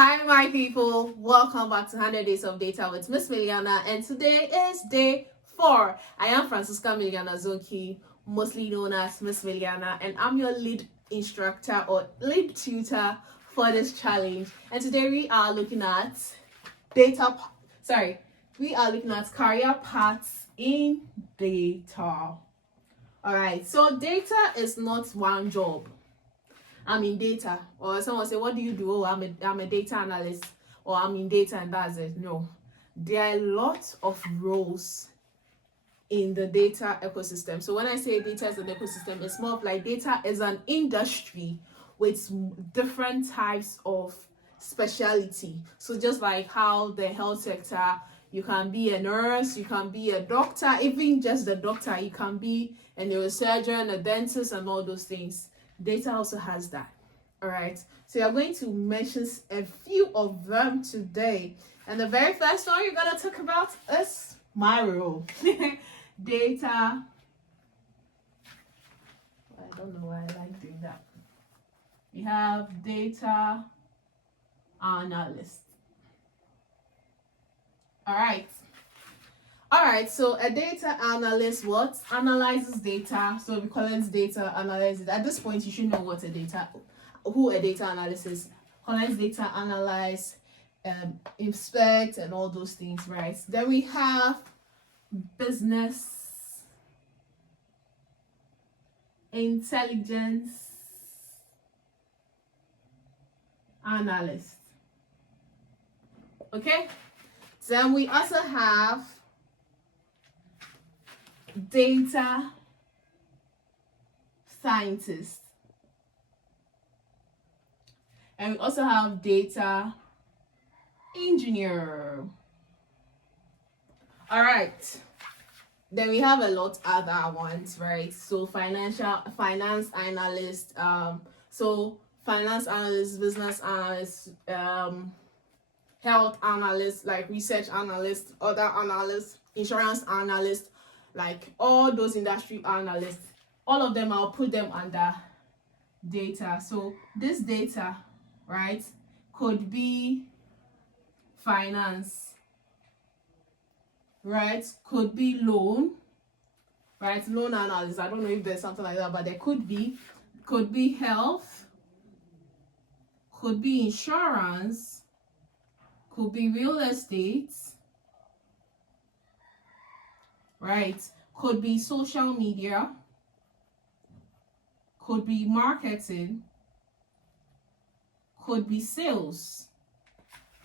Hi, my people. Welcome back to 100 Days of Data with Miss Mailiana, and today is day 4. I am Francisca Mailiana Zoki, mostly known as Miss Mailiana, and I'm your lead instructor or lead tutor for this challenge. And today we are looking at career paths in data. All right, so data is not one job. I'm in data, or someone say, what do you do? Oh, I'm a data analyst, or I'm in data and that's it. No, there are lots of roles in the data ecosystem. So when I say data is an ecosystem, it's more of like data is an industry with different types of speciality. So just like how the health sector, you can be a nurse, you can be a doctor, even just the doctor, you can be a neurosurgeon, a dentist, and all those things. Data also has that. All right, so you're going to mention a few of them today, and the very first one you're going to talk about is my role. Data. I don't know why I like doing that. We have data analyst. All right, so a data analyst analyzes data. So we collects data, analyzes it. At this point, you should know who a data analyst is. Collects data, analyze, inspect, and all those things, right? Then we have business intelligence analyst. Okay. Then we also have data scientist, and we also have data engineer. All right, then we have a lot other ones, right? So finance analyst, finance analyst, business analyst, health analyst, like research analyst, other analysts, insurance analyst, like all those industry analysts, all of them, I'll put them under data. So this data, right, could be finance, right, could be loan, right, loan analysis. I don't know if there's something like that, but there could be health, could be insurance, could be real estate, right, could be social media, could be marketing, could be sales,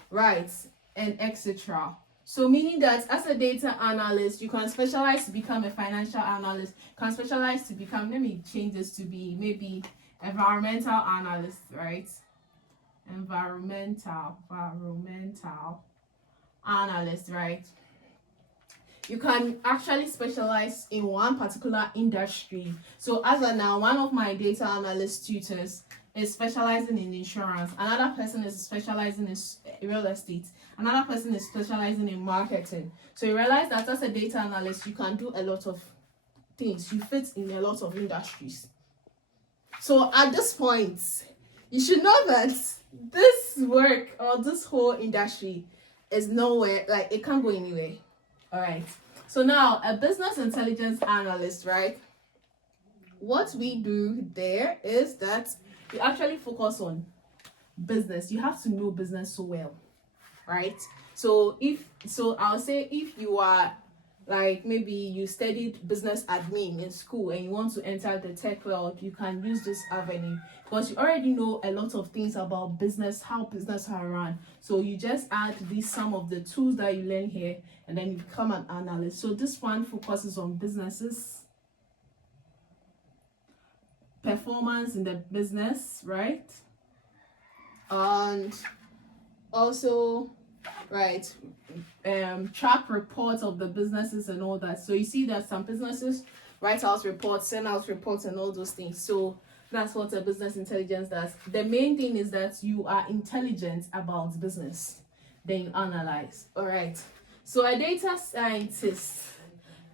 right, and etc. So meaning that as a data analyst, you can specialize to become a financial analyst, can specialize to become, let me change this to be maybe environmental analyst, right? Environmental analyst, right? You can actually specialize in one particular industry. So as of now, one of my data analyst tutors is specializing in insurance. Another person is specializing in real estate. Another person is specializing in marketing. So you realize that as a data analyst, you can do a lot of things. You fit in a lot of industries. So at this point, you should know that this work or this whole industry is nowhere, like it can't go anywhere. All right, so now a business intelligence analyst, right? What we do there is that we actually focus on business. You have to know business so well, right? So I'll say if you are like maybe you studied business admin in school and you want to enter the tech world, you can use this avenue because you already know a lot of things about business, how business are run. So you just add some of the tools that you learn here, and then you become an analyst. So this one focuses on businesses, performance in the business, right? And also, right, track reports of the businesses and all that. So you see that some businesses write out reports, send out reports, and all those things. So that's what a business intelligence does. The main thing is that you are intelligent about business, then you analyze. All right, so a data scientist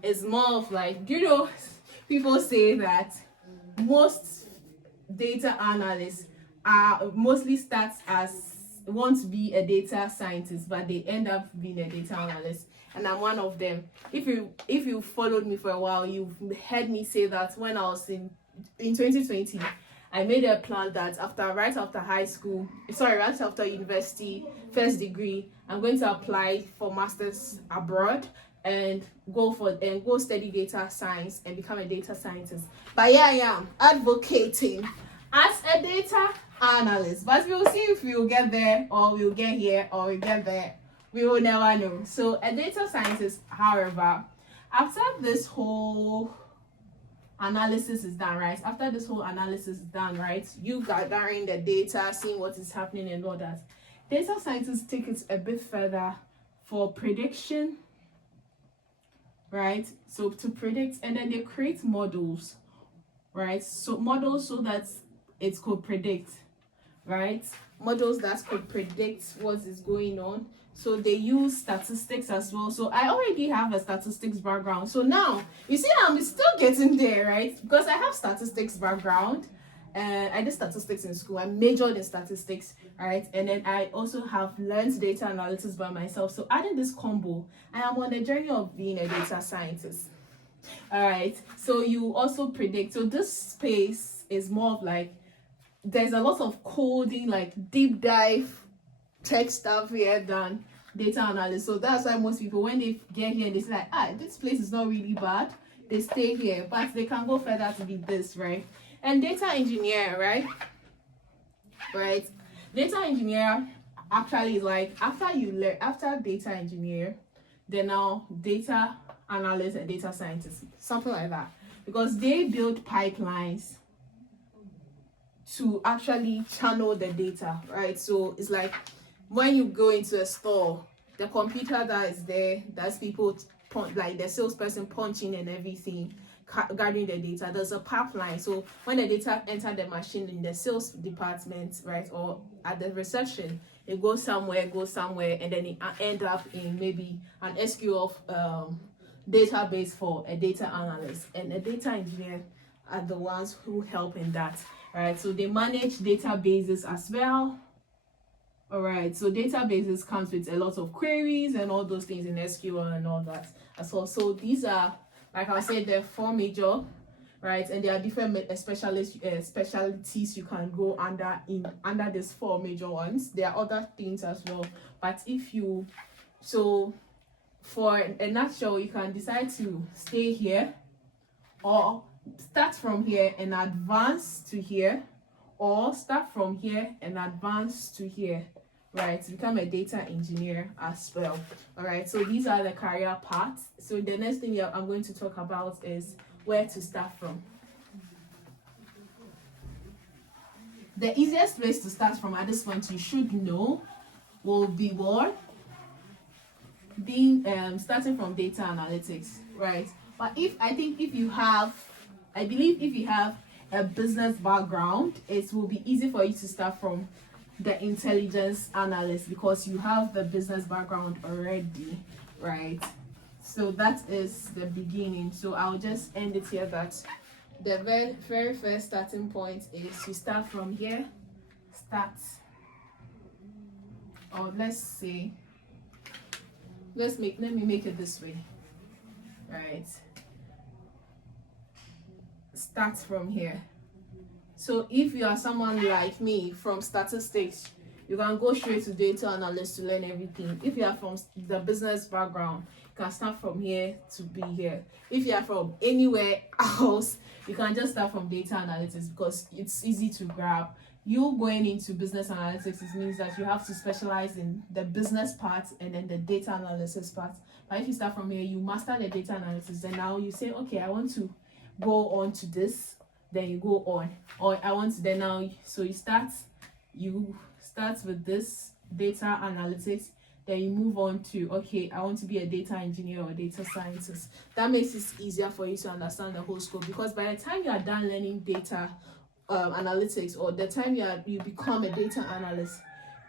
is more of like, people say that most data analysts are mostly starts as want to be a data scientist, but they end up being a data analyst, and I'm one of them. If you followed me for a while, you've heard me say that when I was in 2020, I made a plan that right after university, first degree, I'm going to apply for masters abroad and go study data science and become a data scientist. But yeah, I am advocating as a data analyst. But we'll see if we'll get there, or we'll get here, or we'll get there. We will never know. So a data scientist, however, after this whole analysis is done, right? You gathering the data, seeing what is happening and all that. Data scientists take it a bit further for prediction, right? So to predict, and then they create models, right? So models so that it could predict, right? Models that could predict what is going on. So they use statistics as well. So I already have a statistics background. So now, you see, I'm still getting there, right? Because I have statistics background. I did statistics in school. I majored in statistics, right? And then I also have learned data analytics by myself. So adding this combo, I am on the journey of being a data scientist. All right. So you also predict. So this space is more of like, there's a lot of coding, like deep dive tech stuff here than data analyst. So that's why most people, when they get here, they say like, this place is not really bad, they stay here, but they can go further to be this, right? And data engineer, right data engineer actually is like, after data engineer, they're now data analyst and data scientist, something like that, because they build pipelines to actually channel the data, right? So it's like when you go into a store, the computer that is there, that's people like the salesperson punching and everything, gathering the data. There's a pipeline. So when the data enter the machine in the sales department, right, or at the reception, it goes somewhere, and then it end up in maybe an SQL database for a data analyst, and a data engineer are the ones who help in that, right? So they manage databases as well. All right, so databases comes with a lot of queries and all those things in SQL and all that as well. So these are, like I said, they're 4 major, right? And there are different specialties you can go under these 4 major ones. There are other things as well, but for a nutshell, you can decide to stay here, or start from here and advance to here, or start from here and advance to here, right, to become a data engineer as well. All right, so these are the career paths. So the next thing I'm going to talk about is where to start from. The easiest place to start from at this point, you should know, will be what? Starting from data analytics, right? But if you have a business background, it will be easy for you to start from the intelligence analyst, because you have the business background already, right? So that is the beginning. So I'll just end it here, that the very first starting point is you start from here. Let me make it this way, right? Start from here. So if you are someone like me from statistics, you can go straight to data analyst to learn everything. If you are from the business background, you can start from here to be here. If you are from anywhere else, you can just start from data analytics, because it's easy to grab. You going into business analytics, it means that you have to specialize in the business part and then the data analysis part. But if you start from here, you master the data analysis, and now you say, okay, I want to go on to this, then you go on, or I want to then now, so you start with this data analytics, then you move on to, okay, I want to be a data engineer or data scientist. That makes it easier for you to understand the whole scope, because by the time you are done learning data analytics, or the time you become a data analyst,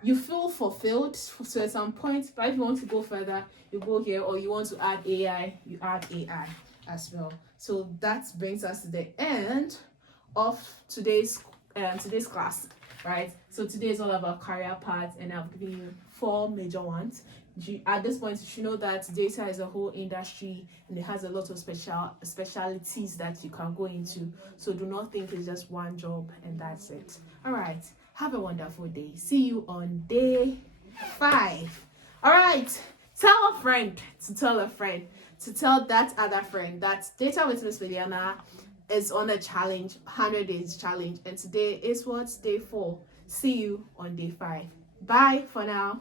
you feel fulfilled to some point. But if you want to go further, you go here, or you want to add AI, you add AI as well. So that brings us to the end of today's class. right? So today is all about career paths, and I've given you 4 major ones. At this point, you should know that data is a whole industry and it has a lot of specialities that you can go into. So do not think it's just one job and that's it. All right, have a wonderful day. See you on day 5. All right, tell a friend to tell a friend to tell that other friend that Data with Miss Mailiana is on a challenge, 100 days challenge, and today is what, day 4. See you on day 5. Bye for now.